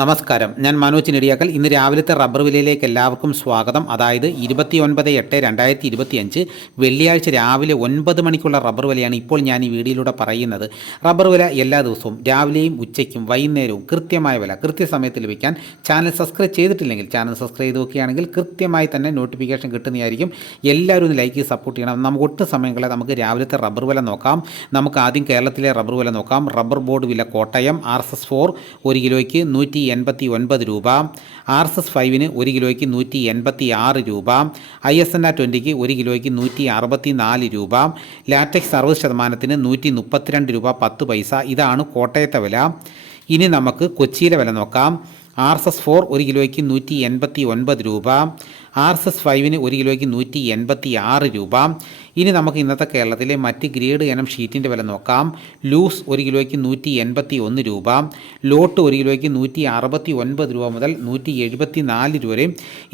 നമസ്കാരം, ഞാൻ മനോജ് നെടിയാക്കൽ. ഇന്ന് രാവിലത്തെ റബ്ബർ വിലയിലേക്ക് എല്ലാവർക്കും സ്വാഗതം. അതായത് 29/8/2025 വെള്ളിയാഴ്ച രാവിലെ 9 മണിക്കുള്ള റബ്ബർ വിലയാണ് ഇപ്പോൾ ഞാൻ ഈ വീഡിയോയിലൂടെ പറയുന്നത്. റബ്ബർ വില എല്ലാ ദിവസവും രാവിലെയും ഉച്ചയ്ക്കും വൈകുന്നേരവും കൃത്യമായ വില കൃത്യസമയത്ത് ലഭിക്കാൻ ചാനൽ സബ്സ്ക്രൈബ് ചെയ്തിട്ടില്ലെങ്കിൽ ചാനൽ സബ്സ്ക്രൈബ് ചെയ്ത് നോക്കുകയാണെങ്കിൽ കൃത്യമായി തന്നെ നോട്ടിഫിക്കേഷൻ കിട്ടുന്നതായിരിക്കും. എല്ലാവരും ഒന്ന് ലൈക്ക് ചെയ്ത് സപ്പോർട്ട് ചെയ്യണം. നമുക്ക് ഒട്ടും സമയങ്ങളെ നമുക്ക് രാവിലത്തെ റബ്ബർ വില നോക്കാം. നമുക്ക് ആദ്യം കേരളത്തിലെ റബ്ബർ വില നോക്കാം. റബ്ബർ ബോർഡ് വില കോട്ടയം RSS4 1 കിലോയ്ക്ക് 189 രൂപ, RSS 5 1 കിലോയ്ക്ക് 186 രൂപ, ISNR 20 1 കിലോയ്ക്ക് 164 രൂപ, ലാറ്റക്സ് 60% 132 രൂപ 10 പൈസ. ഇതാണ് കോട്ടയത്തെ വില. ഇനി നമുക്ക് കൊച്ചിയിലെ വില നോക്കാം. RSS4 1 കിലോയ്ക്ക് 189 രൂപ, RSS 5 1 കിലോയ്ക്ക് 186 രൂപ. ഇനി നമുക്ക് ഇന്നത്തെ കേരളത്തിലെ മറ്റ് ഗ്രേഡ് ഇനം ഷീറ്റിൻ്റെ വില നോക്കാം. ലൂസ് 1 കിലോയ്ക്ക് 181 രൂപ, ലോട്ട് 1 കിലോയ്ക്ക് 169 രൂപ മുതൽ 174 രൂപ വരെ.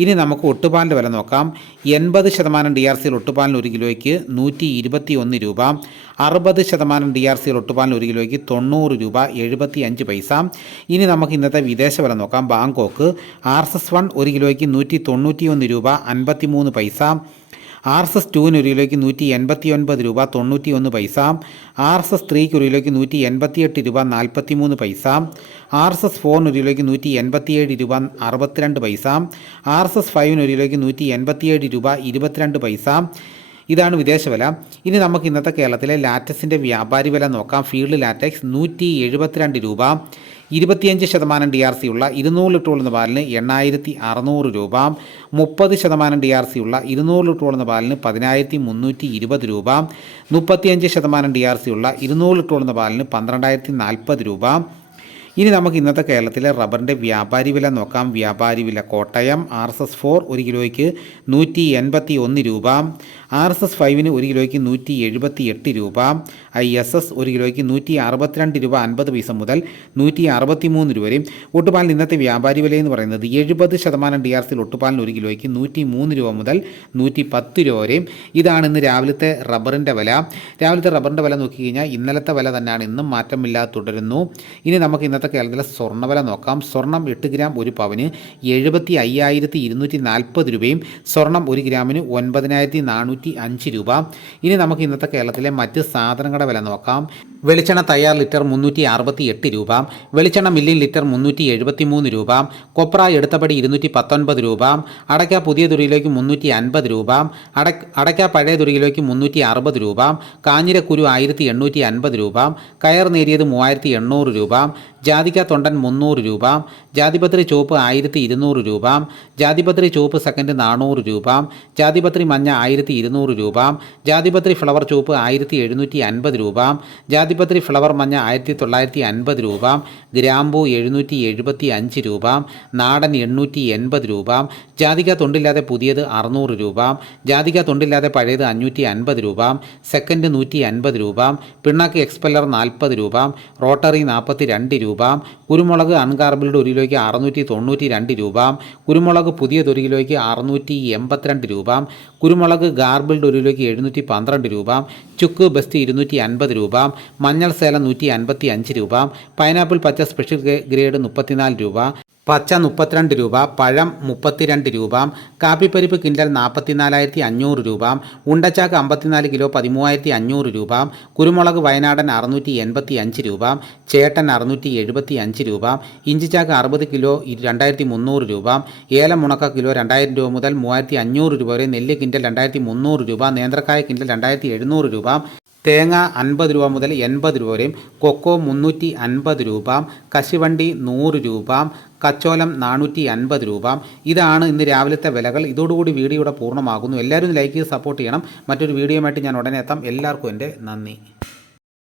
ഇനി നമുക്ക് ഒട്ടുപാലിൻ്റെ വില നോക്കാം. 80% DRC ഒട്ടുപാലിന് 1 കിലോയ്ക്ക് 121 രൂപ, 60% DRC ഒട്ടുപാലിന് 1 കിലോയ്ക്ക് 90 രൂപ 75 പൈസ. ഇനി നമുക്ക് ഇന്നത്തെ വിദേശ വില നോക്കാം. ബാങ്കോക്ക് RSS1 1 കിലോയ്ക്ക് 191 രൂപ 53 പൈസ, RSS 2 1 കിലോയ്ക്ക് 189 രൂപ 91 പൈസ, RSS 3 1 കിലോയ്ക്ക് 188 രൂപ 43 പൈസ, RSS 4 1 കിലോയ്ക്ക് 187 രൂപ 62 പൈസ, RSS 5 1 കിലോയ്ക്ക് 187 രൂപ 22 പൈസ. ഇതാണ് വിദേശ വില. ഇനി നമുക്ക് ഇന്നത്തെ കേരളത്തിലെ ലാറ്റക്സിൻ്റെ വ്യാപാരി വില നോക്കാം. ഫീൽഡ് ലാറ്റക്സ് 172 രൂപ, 25% DRC ഉള്ള 200 ലിറ്റർ ഉള്ള പാലിന് 8600 രൂപ, 30% DRC ഉള്ള 200 ലിറ്റർ ഉള്ള പാലിന് 10320 രൂപ, 35% DRC ഉള്ള 200 ലിറ്റർ ഉള്ള പാലിന് 12040 രൂപ. ഇനി നമുക്ക് ഇന്നത്തെ കേരളത്തിലെ റബ്ബറിൻ്റെ വ്യാപാരി വില നോക്കാം. വ്യാപാരി വില കോട്ടയം RSS4 1 കിലോയ്ക്ക് 181 രൂപ, RSS 5 1 കിലോയ്ക്ക് 178 രൂപ, ISS 1 കിലോയ്ക്ക് 162 രൂപ 50 പൈസ മുതൽ 163 രൂപ വരെയും. ഒട്ടുപാലിന് ഇന്നത്തെ വ്യാപാരി വില എന്ന് പറയുന്നത് 70% DRC ഒട്ടുപാലിന് 1 കിലോയ്ക്ക് 103 രൂപ മുതൽ 110 രൂപ വരെയും. ഇതാണ് ഇന്ന് രാവിലത്തെ റബ്ബറിൻ്റെ വില. രാവിലത്തെ റബ്ബറിൻ്റെ വില നോക്കിക്കഴിഞ്ഞാൽ ഇന്നലത്തെ വില തന്നെയാണ്, ഇന്നും മാറ്റമില്ലാതെ തുടരുന്നു. ഇനി നമുക്ക് ഇന്നത്തെ കേരളത്തിലെ സ്വർണ്ണവില നോക്കാം. സ്വർണം 8 ഗ്രാം 1 പവന് 75,240 രൂപയും, സ്വർണം 1 ഗ്രാമിന് 9,405 രൂപ. ഇനി നമുക്ക് ഇന്നത്തെ കേരളത്തിലെ മറ്റ് സാധനങ്ങളുടെ വില നോക്കാം. വെളിച്ചെണ്ണ തയ്യാർ ലിറ്റർ 368 രൂപ, വെളിച്ചെണ്ണ മില്ലിംഗ് ലിറ്റർ 373 രൂപ, കൊപ്ര എടുത്തപടി 219 രൂപ, അടയ്ക്ക പുതിയ തുരിയിലേക്ക് 350 രൂപ, അടയ്ക്ക പഴയ തുരിയിലേക്ക് 360 രൂപ, കാഞ്ഞിരക്കുരു 1850 രൂപ, കയർ നേരിയത് 3800 രൂപ, ജാതിക്ക തൊണ്ടൻ 300 രൂപ, ജാതിപത്രി ചുവപ്പ് 1200 രൂപ, ജാതിപത്രി ചുവപ്പ് സെക്കൻഡ് 400 രൂപ, ജാതിപത്രി മഞ്ഞ 1200 രൂപ, ജാതിപത്രി ഫ്ലവർ ചുവപ്പ് 1750 രൂപ, ജാതിപത്രി ഫ്ലവർ മഞ്ഞ 1950 രൂപ, ഗ്രാമ്പൂ 775 രൂപ, നാടൻ 880 രൂപ, ജാതിക്ക തൊണ്ടില്ലാതെ പുതിയത് 600 രൂപ, ജാതിക്ക തൊണ്ടില്ലാതെ പഴയത് 550 രൂപ, സെക്കൻഡ് 150 രൂപ, പിണ്ണാക്ക് എക്സ്പെല്ലർ 40 രൂപ, റോട്ടറി 42 രൂപ, കുരുമുളക് അൺകാർബിൾഡ് 1 കിലോയ്ക്ക് 692 രൂപ, കുരുമുളക് പുതിയത് 1 കിലോയ്ക്ക് 682 രൂപ, കുരുമുളക് ഗാർബിൾഡ് 1 കിലോയ്ക്ക് 712 രൂപ, ചുക്ക് ബെസ്റ്റ് 250 രൂപ, മഞ്ഞൾ സേലം 155 രൂപ, പൈനാപ്പിൾ പച്ച സ്പെഷ്യൽ ഗ്രേഡ് 34 രൂപ, പച്ച 32 രൂപ, പഴം 32 രൂപ, കാപ്പിപ്പരിപ്പ് കിൻഡൽ 44,500 രൂപ, ഉണ്ടച്ചാക്ക് 54 കിലോ 13,500 രൂപ, കുരുമുളക് വയനാടൻ 685 രൂപ, ചേട്ടൻ 675 രൂപ, ഇഞ്ചിച്ചാക്ക് 60 കിലോ 2300 രൂപ, ഏലം ഉണക്ക കിലോ 2000 രൂപ മുതൽ 3500 രൂപ വരെ, നെല്ല് കിൻഡൽ 2300 രൂപ, നേന്ത്രക്കായ കിൻഡൽ 2700 രൂപ, തേങ്ങ 50 രൂപ മുതൽ 80 രൂപ വരെയും, കൊക്കോ 350 രൂപ, കശുവണ്ടി 100 രൂപ, കച്ചോലം 450 രൂപ. ഇതാണ് ഇന്ന് രാവിലത്തെ വിലകൾ. ഇതോടുകൂടി വീഡിയോയുടെ പൂർണ്ണമാകുന്നു. എല്ലാവരും ലൈക്ക് ചെയ്ത് സപ്പോർട്ട് ചെയ്യണം. മറ്റൊരു വീഡിയോയുമായിട്ട് ഞാൻ ഉടനെ എത്താം. എല്ലാവർക്കും എൻ്റെ നന്ദി.